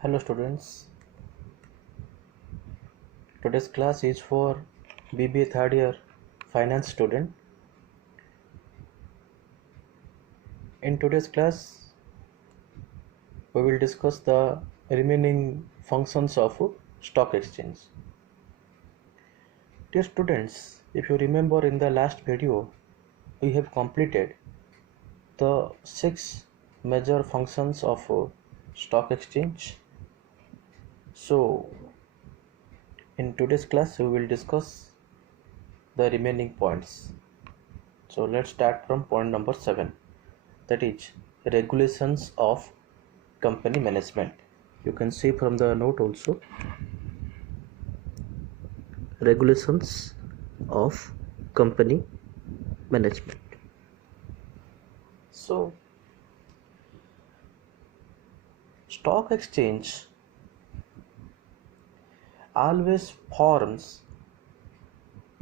Hello students, today's class is for BBA third year finance student. In today's class, we will discuss the remaining functions of stock exchange. Dear students, if you remember in the last video, we have completed the 6 major functions of stock exchange. So, in today's class, we will discuss the remaining points. So, let's start from point number 7. That is regulations of company management. You can see from the note also regulations of company management. So stock exchange always forms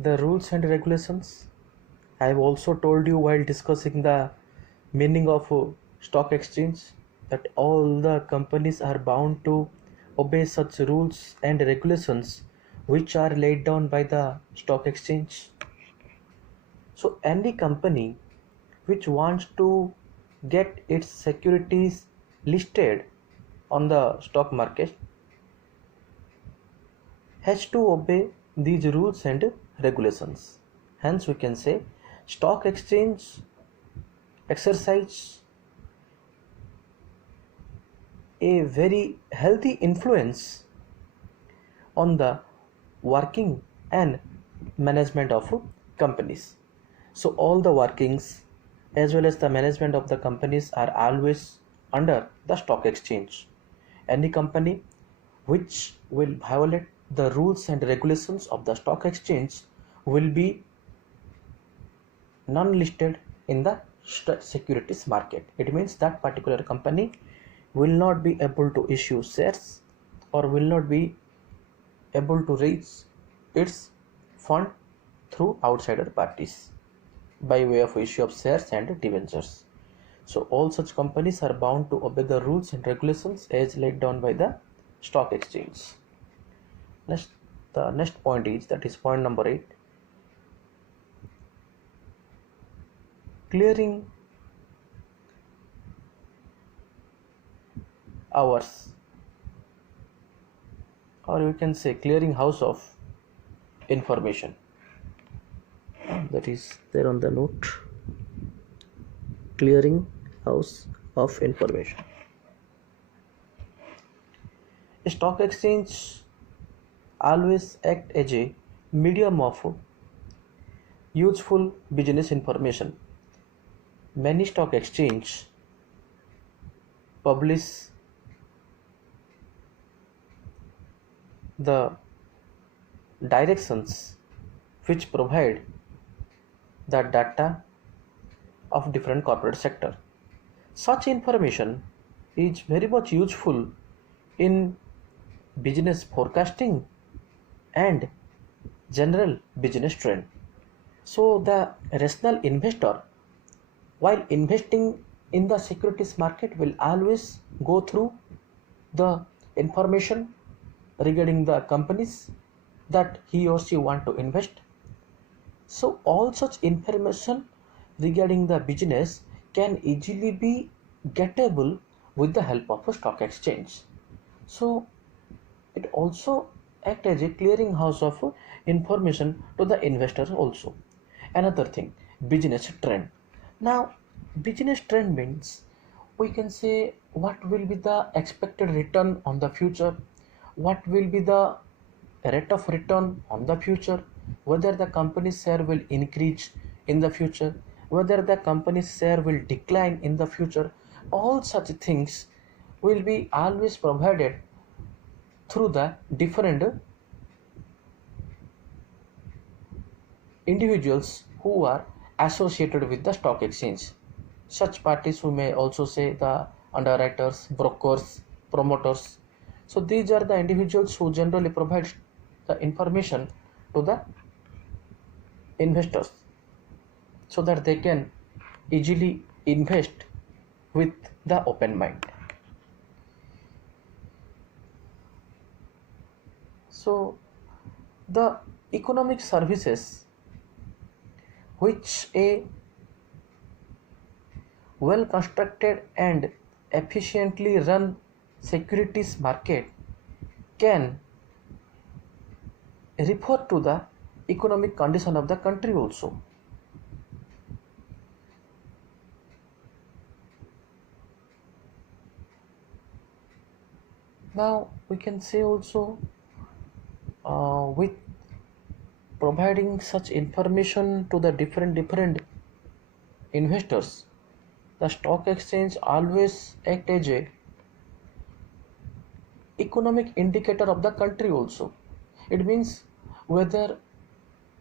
the rules and regulations. I have also told you while discussing the meaning of stock exchange that all the companies are bound to obey such rules and regulations which are laid down by the stock exchange. So any company which wants to get its securities listed on the stock market has to obey these rules and regulations. Hence we can say stock exchange exercise a very healthy influence on the working and management of companies. So all the workings as well as the management of the companies are always under the stock exchange. Any company which will violate the rules and regulations of the stock exchange will be non-listed in the securities market. It means that particular company will not be able to issue shares or will not be able to raise its fund through outsider parties by way of issue of shares and debentures. So all such companies are bound to obey the rules and regulations as laid down by the stock exchange. The next point is, that is point number 8, clearing hours, or you can say clearing house of information. That is there on the note, clearing house of information. A stock exchange always act as a medium of useful business information. Many stock exchange publish the directions which provide the data of different corporate sector. Such information is very much useful in business forecasting and general business trend. So the rational investor, while investing in the securities market, will always go through the information regarding the companies that he or she want to invest. So all such information regarding the business can easily be gettable with the help of a stock exchange. So it also act as a clearing house of information to the investors also. Another thing, business trend. Now business trend means we can say what will be the expected return on the future, what will be the rate of return on the future, whether the company's share will increase in the future, whether the company's share will decline in the future. All such things will be always provided through the different individuals who are associated with the stock exchange. Such parties we may also say the underwriters, brokers, promoters. So these are the individuals who generally provide the information to the investors so that they can easily invest with the open mind. So the economic services which a well constructed and efficiently run securities market can refer to the economic condition of the country also. Now we can say also, with providing such information to the different investors, the stock exchange always act as a economic indicator of the country also. It means whether,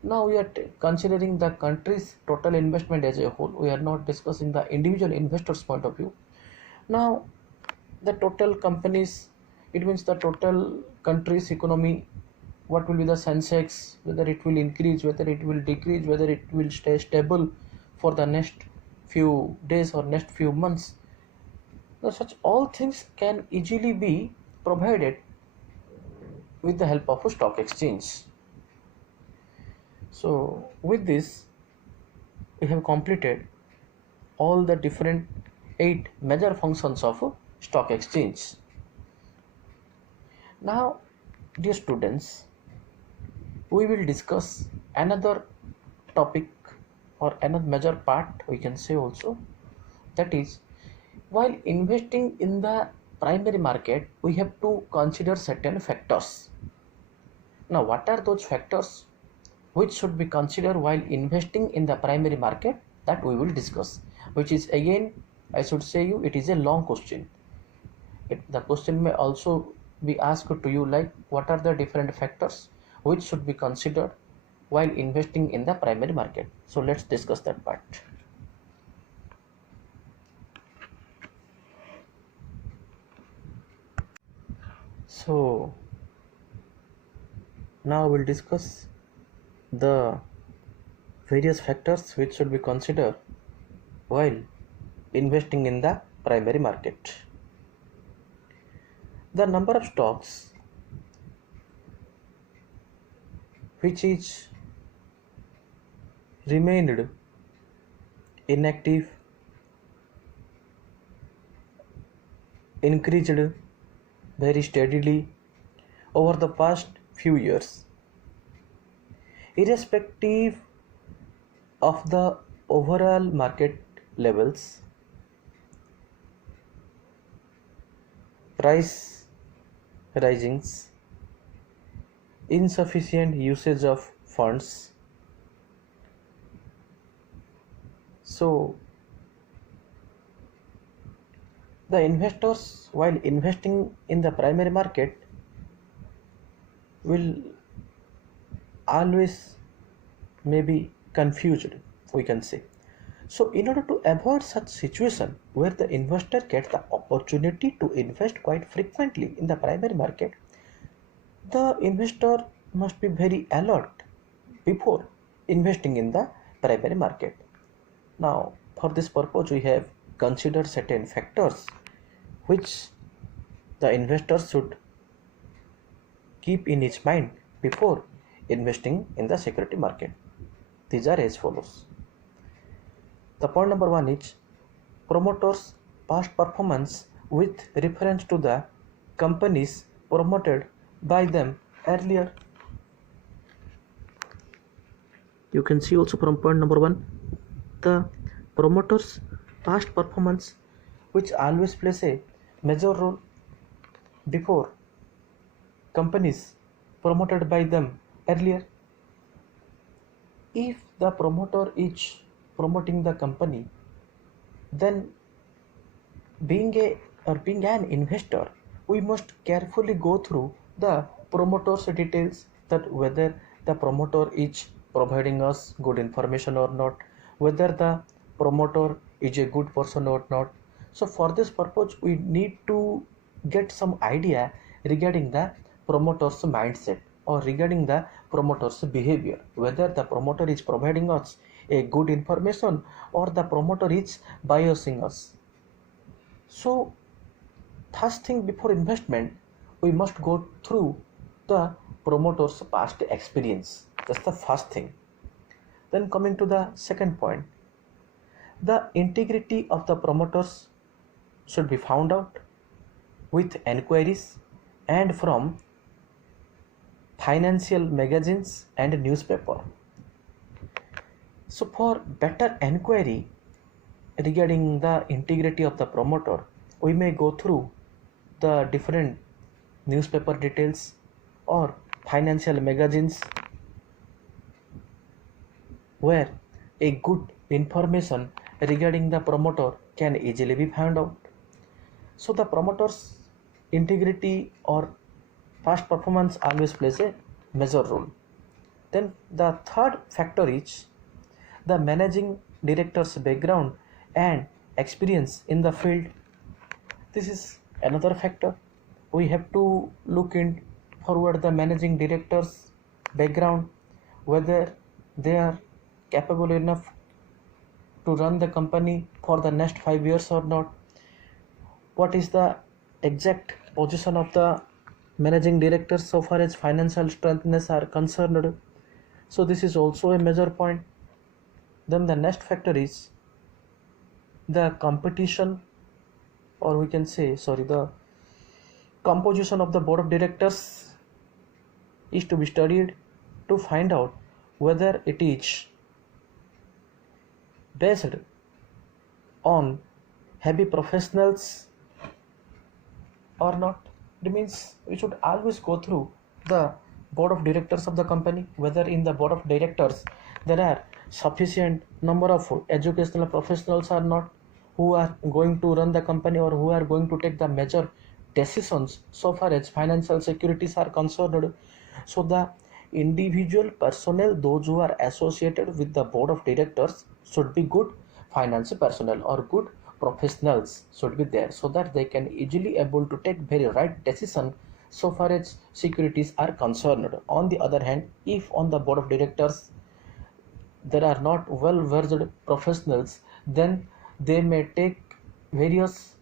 now we are considering the country's total investment as a whole, we are not discussing the individual investors point of view. Now the total companies, it means the total country's economy, what will be the sensex, whether it will increase, whether it will decrease, whether it will stay stable for the next few days or next few months. Now such all things can easily be provided with the help of a stock exchange. So with this we have completed all the different 8 major functions of a stock exchange. Now dear students, we will discuss another topic or another major part, we can say also, that is, while investing in the primary market we have to consider certain factors. Now what are those factors which should be considered while investing in the primary market, that we will discuss, which is, again I should say you, it is a long question. The question may also be asked to you like, what are the different factors which should be considered while investing in the primary market. So let's discuss that part. So now we'll discuss the various factors which should be considered while investing in the primary market. The number of stocks which is remained inactive increased very steadily over the past few years, irrespective of the overall market levels. Price risings, insufficient usage of funds. So the investors, while investing in the primary market, will always maybe confused, we can say. So in order to avoid such situation where the investor gets the opportunity to invest quite frequently in the primary market, the investor must be very alert before investing in the primary market. Now for this purpose we have considered certain factors which the investor should keep in his mind before investing in the security market. These are as follows. The point number 1 is promoters' past performance with reference to the companies promoted by them earlier. You can see also from point number 1, the promoters' past performance, which always plays a major role before companies promoted by them earlier. If the promoter is promoting the company, then being an investor, we must carefully go through the promoter's details, that whether the promoter is providing us good information or not, whether the promoter is a good person or not. So for this purpose we need to get some idea regarding the promoter's mindset or regarding the promoter's behavior, whether the promoter is providing us a good information or the promoter is biasing us. So first thing before investment, we must go through the promoter's past experience. That's the first thing. Then coming to the second point, the integrity of the promoters should be found out with enquiries and from financial magazines and newspaper. So for better enquiry regarding the integrity of the promoter, we may go through the different newspaper details or financial magazines where a good information regarding the promoter can easily be found out. So the promoter's integrity or past performance always plays a major role. Then the third factor is the managing director's background and experience in the field. This is another factor. We have to look in forward the managing director's background, whether they are capable enough to run the company for the next 5 years or not. What is the exact position of the managing director so far as financial strengthness are concerned. So this is also a major point. Then the next factor is the competition, or we can say the composition of the board of directors is to be studied to find out whether it is based on heavy professionals or not. It means we should always go through the board of directors of the company, whether in the board of directors there are sufficient number of educational professionals or not, who are going to run the company or who are going to take the major decisions so far as financial securities are concerned. So the individual personnel, those who are associated with the board of directors, should be good finance personnel or good professionals should be there, so that they can easily able to take very right decision so far as securities are concerned. On the other hand, if on the board of directors there are not well versed professionals, then they may take various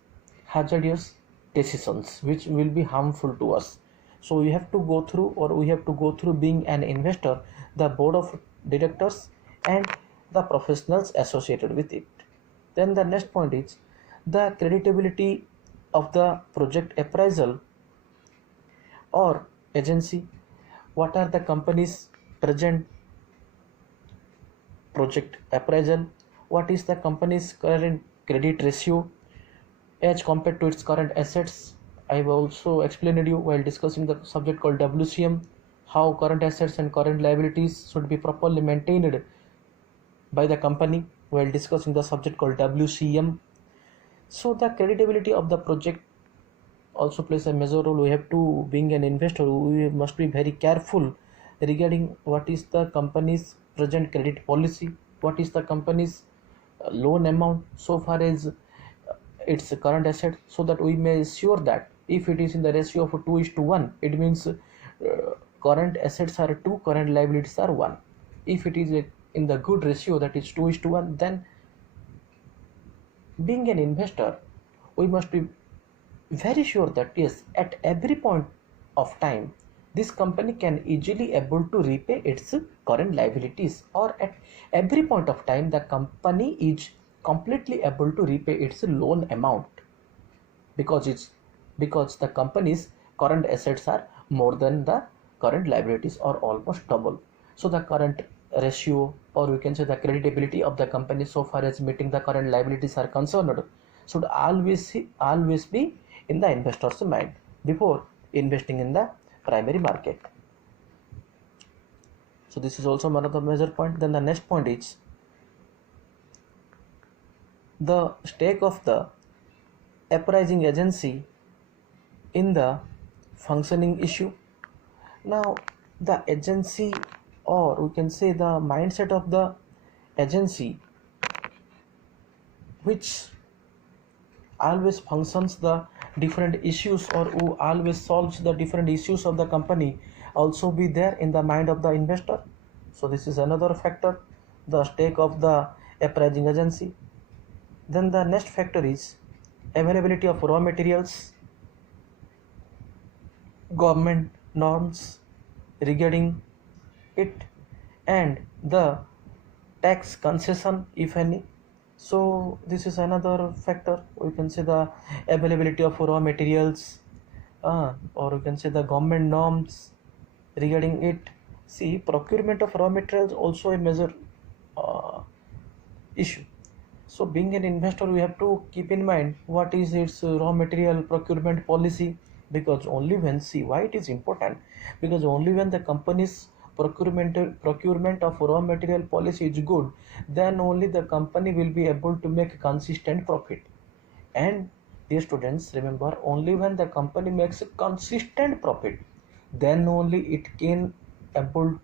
hazardous decisions which will be harmful to us. So we have to go through being an investor, the board of directors and the professionals associated with it. Then the next point is the creditability of the project appraisal or agency. What are the company's present project appraisal? What is the company's current credit ratio as compared to its current assets? I have also explained you while discussing the subject called WCM, how current assets and current liabilities should be properly maintained by the company while discussing the subject called WCM. So the credibility of the project also plays a major role. We have to, being an investor, we must be very careful regarding what is the company's present credit policy, what is the company's loan amount so far as its current asset, so that we may ensure that if it is in the ratio of 2:1, it means current assets are 2, current liabilities are 1. If it is in the good ratio, that is 2:1, then being an investor we must be very sure that yes, at every point of time this company can easily able to repay its current liabilities, or at every point of time the company is completely able to repay its loan amount, because the company's current assets are more than the current liabilities, or almost double. So the current ratio, or we can say the creditability of the company so far as meeting the current liabilities are concerned, should always be in the investor's mind before investing in the primary market. So this is also one of the major point. Then the next point is the stake of the appraising agency in the functioning issue. Now the agency, or we can say the mindset of the agency, which always functions the different issues, or who always solves the different issues of the company, also be there in the mind of the investor. So this is another factor, the stake of the appraising agency. Then the next factor is availability of raw materials, government norms, regarding it, and the tax concession if any. So this is another factor. We can say the availability of raw materials, or we can say the government norms regarding it. See, procurement of raw materials also a major uh, issue. So being an investor, we have to keep in mind what is its raw material procurement policy, because only when, see why it is important, because only when the company's procurement of raw material policy is good, then only the company will be able to make consistent profit. And dear students, remember, only when the company makes a consistent profit, then only it can able,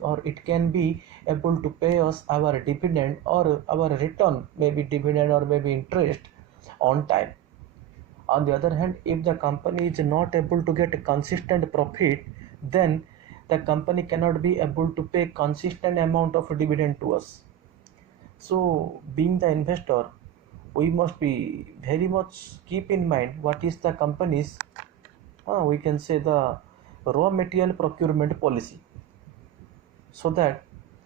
or it can be able to pay us our dividend or our return, maybe dividend or maybe interest, on time. On the other hand, if the company is not able to get a consistent profit, then the company cannot be able to pay consistent amount of dividend to us. So being the investor, we must be very much keep in mind what is the company's, we can say the raw material procurement policy, so that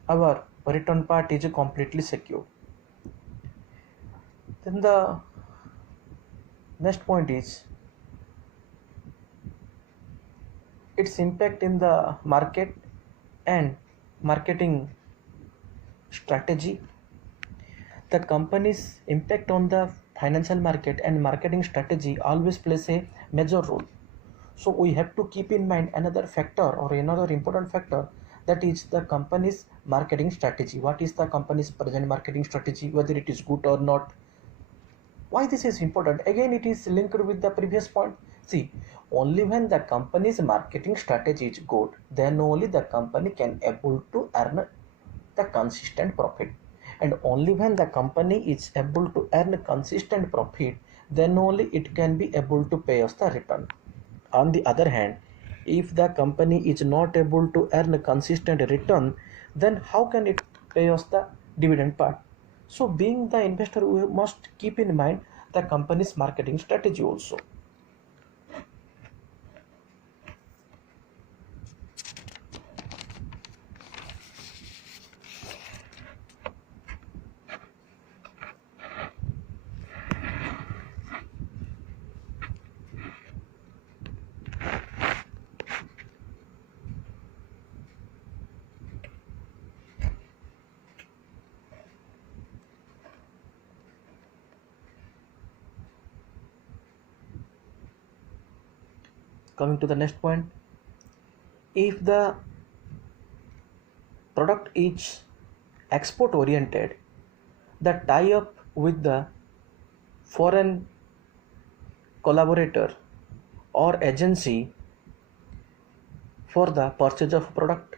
our return part is completely secure. Then the next point is its impact in the market and marketing strategy. The company's impact on the financial market and marketing strategy always plays a major role. So we have to keep in mind another factor or another important factor, that is the company's marketing strategy. What is the company's present marketing strategy, whether it is good or not. Why this is important? Again, it is linked with the previous point. See, only when the company's marketing strategy is good, then only the company can able to earn the consistent profit. And only when the company is able to earn consistent profit, then only it can be able to pay us the return. On the other hand, if the company is not able to earn a consistent return, then how can it pay us the dividend part? So being the investor, we must keep in mind the company's marketing strategy also. Coming to the next point, if the product is export oriented, the tie up with the foreign collaborator or agency for the purchase of product.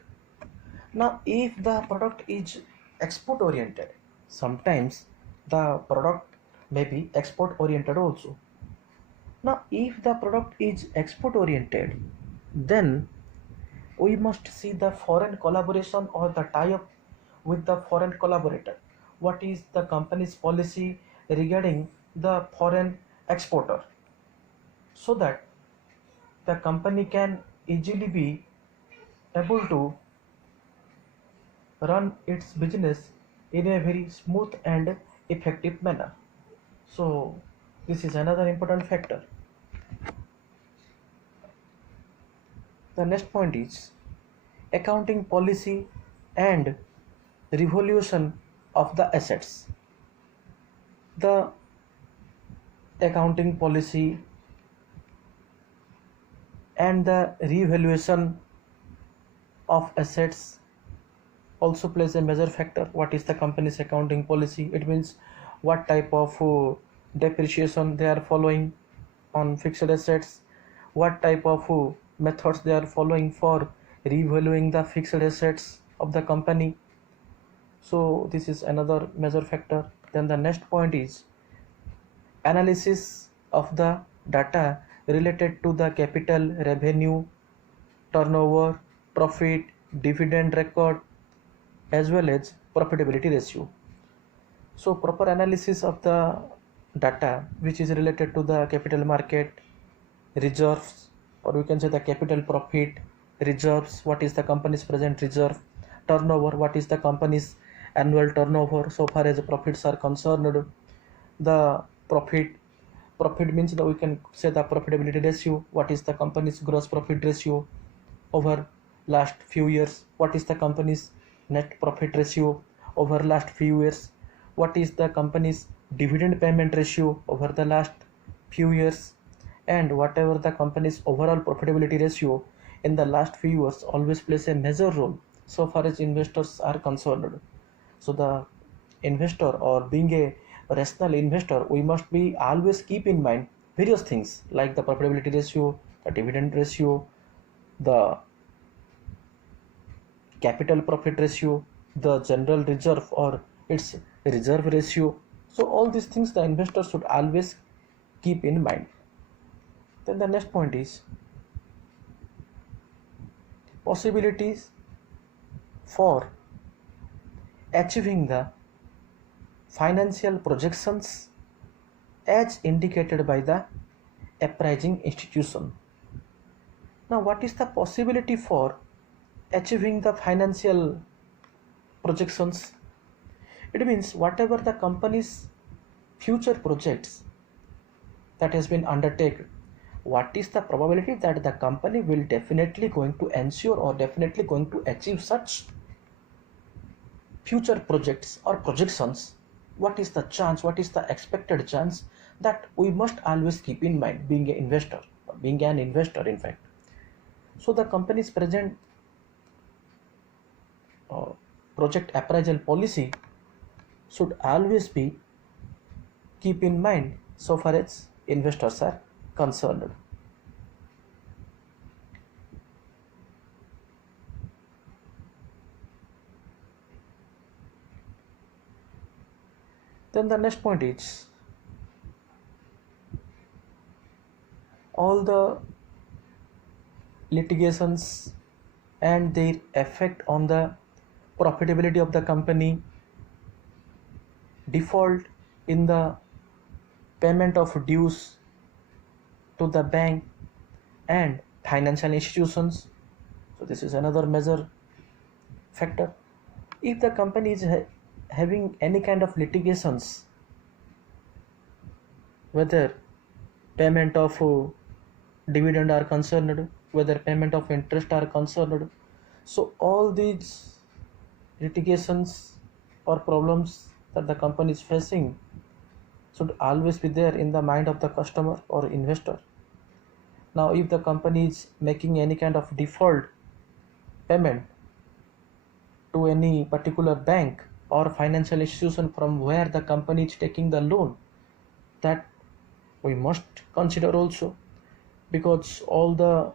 Now, if the product is export oriented, sometimes the product may be export oriented also. Now, if the product is export oriented, then we must see the foreign collaboration or the tie up with the foreign collaborator. What is the company's policy regarding the foreign exporter, so that the company can easily be able to run its business in a very smooth and effective manner. So this is another important factor. The next point is accounting policy and revaluation of the assets. The accounting policy and the revaluation of assets also plays a major factor. What is the company's accounting policy? It means what type of depreciation they are following on fixed assets, what type of methods they are following for revaluing the fixed assets of the company. So this is another major factor. Then the next point is analysis of the data related to the capital, revenue, turnover, profit, dividend record, as well as profitability ratio. So proper analysis of the data which is related to the capital market, reserves, or we can say the capital profit, reserves, what is the company's present reserve, turnover, what is the company's annual turnover so far as profits are concerned, the profit means that we can say the profitability ratio, what is the company's gross profit ratio over last few years, what is the company's net profit ratio over last few years, what is the company's dividend payment ratio over the last few years, and whatever the company's overall profitability ratio in the last few years always plays a major role so far as investors are concerned. So the investor, or being a rational investor, we must be always keep in mind various things like the profitability ratio, the dividend ratio, the capital profit ratio, the general reserve or its reserve ratio. So all these things the investor should always keep in mind. Then the next point is possibilities for achieving the financial projections as indicated by the appraising institution. Now, what is the possibility for achieving the financial projections? It means whatever the company's future projects that has been undertaken, what is the probability that the company will definitely going to ensure or definitely going to achieve such future projects or projections? What is the chance, what is the expected chance, that we must always keep in mind being an investor, being an investor in fact. So the company's present project appraisal policy should always be keep in mind so far as investors are concerned. Then the next point is all the litigations and their effect on the profitability of the company, default in the payment of dues to the bank and financial institutions. So this is another major factor. If the company is having any kind of litigations, whether payment of dividend are concerned, whether payment of interest are concerned, so all these litigations or problems that the company is facing should always be there in the mind of the customer or investor. Now, if the company is making any kind of default payment to any particular bank or financial institution from where the company is taking the loan, that we must consider also, because all the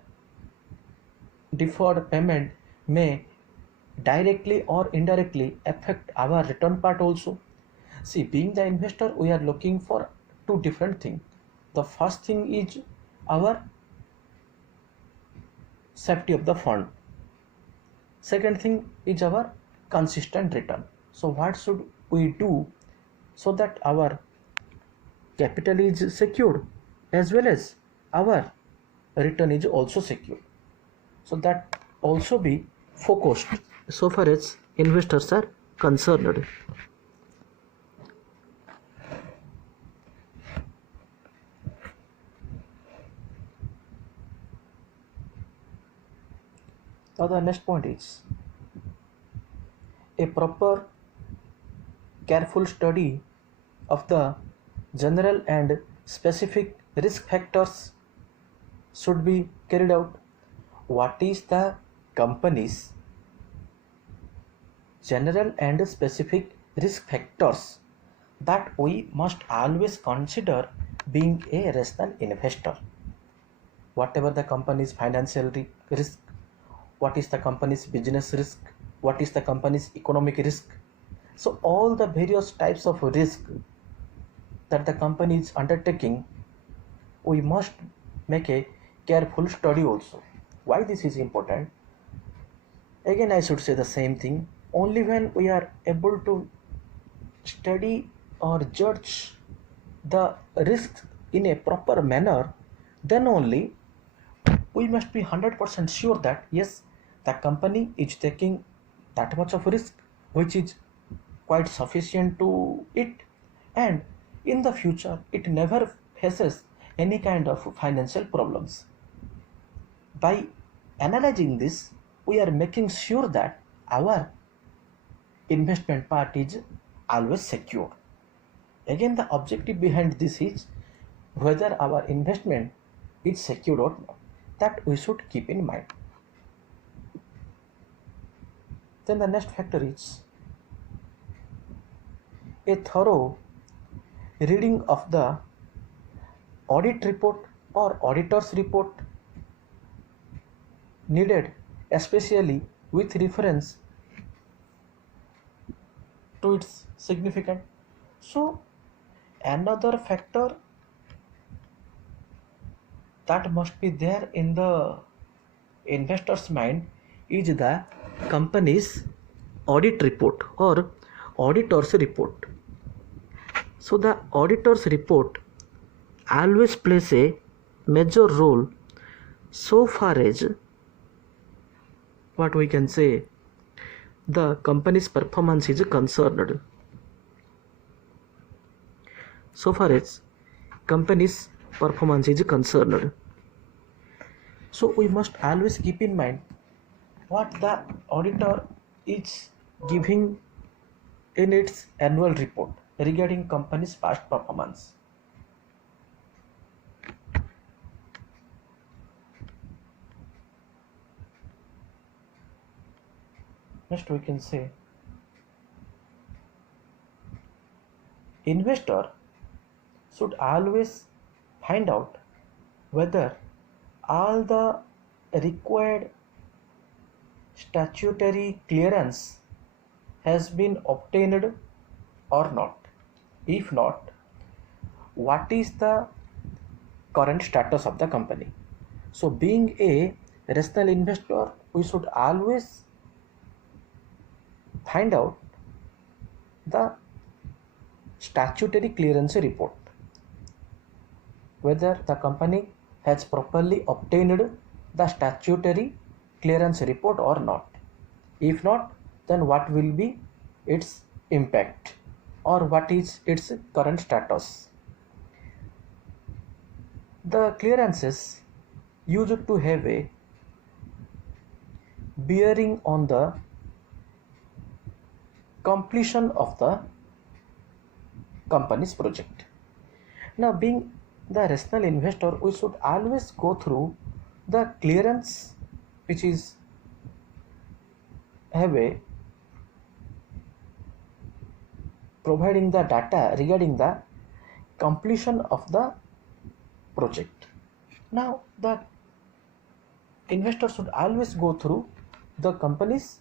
deferred payment may directly or indirectly affect our return part also. See, being the investor, we are looking for two different things. The first thing is our safety of the fund. Second thing is our consistent return. So what should we do so that our capital is secured as well as our return is also secured? So that also be focused so far as investors are concerned. Now the next point is a proper careful study of the general and specific risk factors should be carried out. What is the company's general and specific risk factors that we must always consider being a rational investor? Whatever the company's financial risk, what is the company's business risk, what is the company's economic risk. So all the various types of risk that the company is undertaking, we must make a careful study also. Why this is important? Again, I should say the same thing. Only when we are able to study or judge the risks in a proper manner, then only we must be 100% sure that yes, the company is taking that much of risk which is quite sufficient to it, and in the future it never faces any kind of financial problems. By analyzing this, we are making sure that our investment part is always secure. Again, the objective behind this is whether our investment is secured or not. That we should keep in mind. Then the next factor is a thorough reading of the audit report or auditor's report needed, especially with reference to its significance. So another factor that must be there in the investor's mind is the company's audit report or auditor's report. So the auditor's report always plays a major role so far as what we can say the company's performance is concerned. So far as company's performance is concerned. So we must always keep in mind what the auditor is giving in its annual report regarding company's past performance. Next we can say investor should always find out whether all the required statutory clearance has been obtained or not. If not, what is the current status of the company? So being a rational investor, we should always find out the statutory clearance report, whether the company has properly obtained the statutory clearance report or not. If not, then what will be its impact or what is its current status. The clearances used to have a bearing on the completion of the company's project. Now, being the rational investor, we should always go through the clearance which is have a providing the data regarding the completion of the project. Now the investor should always go through the company's,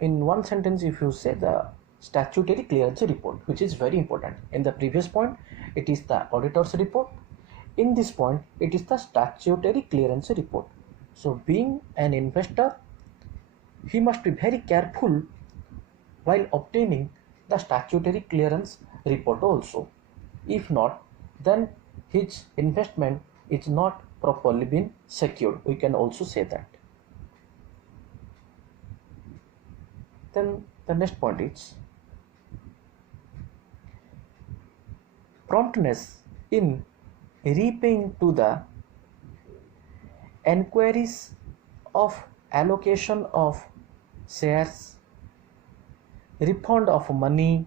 in one sentence if you say, the statutory clearance report, which is very important. In the previous point it is the auditor's report, in this point it is the statutory clearance report. So being an investor, he must be very careful while obtaining the statutory clearance report also. If not, then his investment is not properly been secured. We can also say that. Then the next point is promptness in repaying to the enquiries of allocation of shares, refund of money,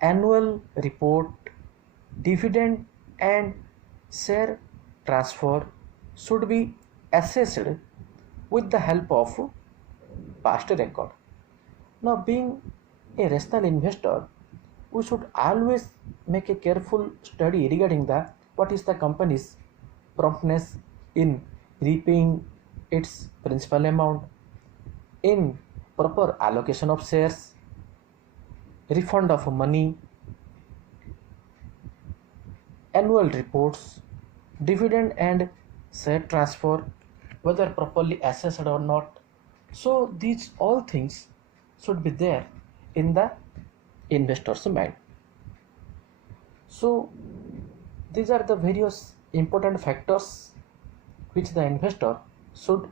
annual report, dividend and share transfer should be assessed with the help of past record. Now, being a rational investor, we should always make a careful study regarding the what is the company's promptness in repaying its principal amount, in proper allocation of shares, refund of money, annual reports, dividend and share transfer, whether properly assessed or not. So these all things should be there in the investor's mind. So these are the various important factors which the investor should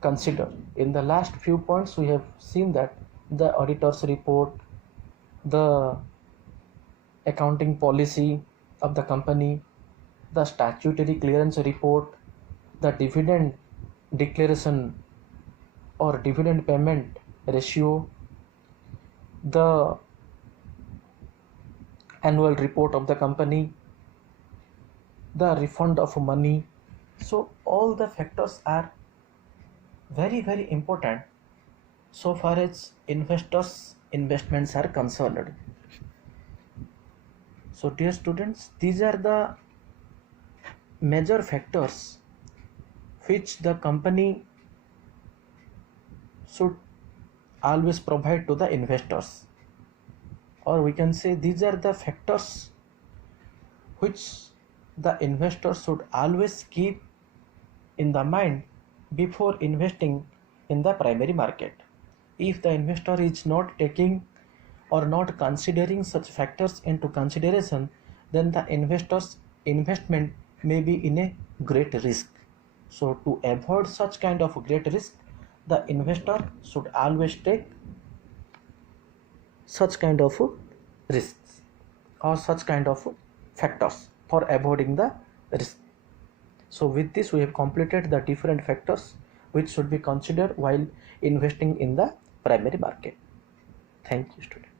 consider. In the last few points, we have seen that the auditor's report, the accounting policy of the company, the statutory clearance report, the dividend declaration or dividend payment ratio, the annual report of the company, the refund of money. So all the factors are very important so far as investors investments are concerned. So dear students, these are the major factors which the company should always provide to the investors, or we can say these are the factors which the investors should always keep in the mind before investing in the primary market. If the investor is not taking or not considering such factors into consideration, then the investor's investment may be in a great risk. So to avoid such kind of great risk, the investor should always take such kind of risks or such kind of factors for avoiding the risk. So with this we have completed the different factors which should be considered while investing in the primary market. Thank you, students.